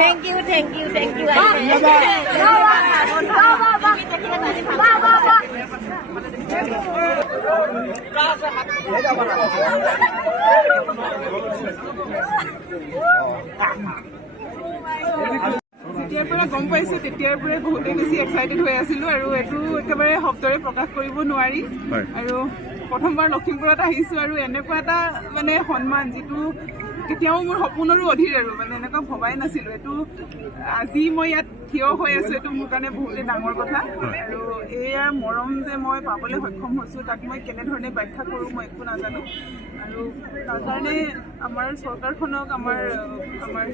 Thank you. যেতিয়াৰ পৰা গম পাইছোঁ তেতিয়াৰ পৰাই বহুতেই বেছি এক্সাইটেড হৈ আছিলোঁ আৰু এইটো একেবাৰে শব্দৰে প্ৰকাশ কৰিব নোৱাৰি। আৰু প্ৰথমবাৰ লখিমপুৰত আহিছোঁ আৰু এনেকুৱা এটা মানে সন্মান যিটো কেতিয়াও মোৰ সপোনৰো অধীৰ আৰু মানে এনেকুৱা ভবাই নাছিলোঁ। এইটো আজি মই ইয়াত থিয় হৈ আছোঁ, এইটো মোৰ কাৰণে বহুতেই ডাঙৰ কথা। আৰু এয়া মৰম যে মই পাবলৈ সক্ষম হৈছোঁ তাক মই কেনেধৰণে ব্যাখ্যা কৰোঁ মই একো নাজানো। আৰু তাৰ কাৰণে আমাৰ চৰকাৰখনক আমাৰ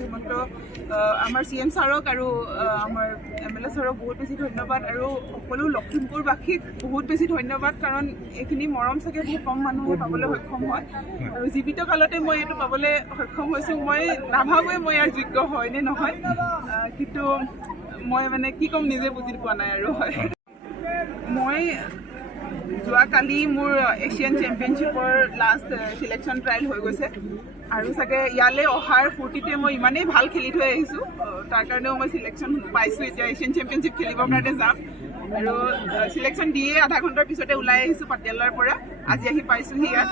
হিমন্ত আমাৰ CM ছাৰক আৰু আমাৰ MLA ছাৰক বহুত বেছি ধন্যবাদ আৰু সকলো লখিমপুৰবাসীক বহুত বেছি ধন্যবাদ, কাৰণ এইখিনি মৰম চাগে বহুত কম মানুহে পাবলৈ সক্ষম হয়। আৰু জীৱিত কালতে মই এইটো পাবলৈ সক্ষম হৈছোঁ। মই নাভাবোৱে মই ইয়াৰ যোগ্য হয় নে নহয়, কিন্তু মই মানে কি ক'ম নিজে বুজি পোৱা নাই আৰু। হয়, মই যোৱাকালি মোৰ এছিয়ান চেম্পিয়নশ্বিপৰ লাষ্ট চিলেকশ্যন ট্ৰায়েল হৈ গৈছে আৰু চাগে ইয়ালৈ অহাৰ ফূৰ্তিতে মই ইমানেই ভাল খেলি থৈ আহিছোঁ, তাৰ কাৰণেও মই চিলেকশ্যন পাইছোঁ। এতিয়া এছিয়ান চেম্পিয়নশ্বিপ খেলিবৰ কাৰণে যাম আৰু চিলেকশ্যন দিয়ে আধা ঘণ্টাৰ পিছতে ওলাই আহিছোঁ পাটিয়ালাৰ পৰা। আজি আহি পাইছোঁহি ইয়াত।